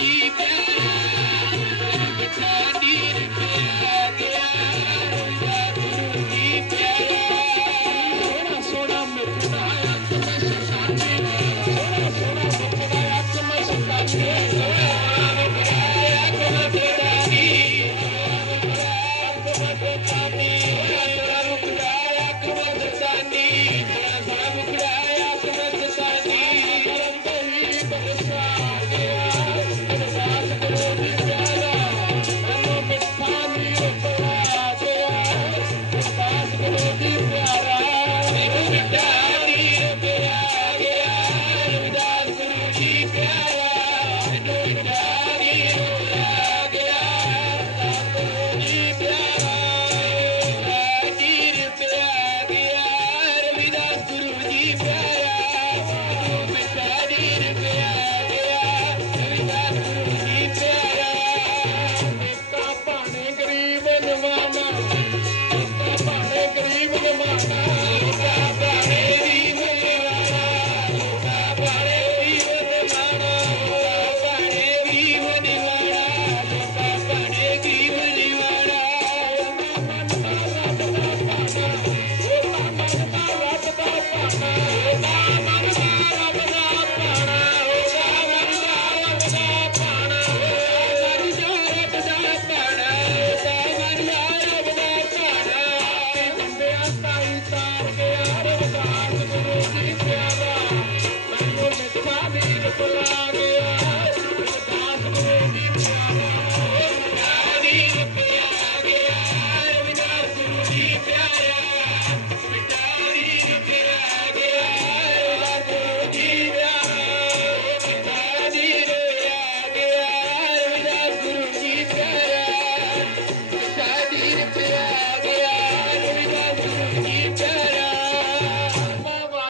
deep down. I'm gonna lie, I'm.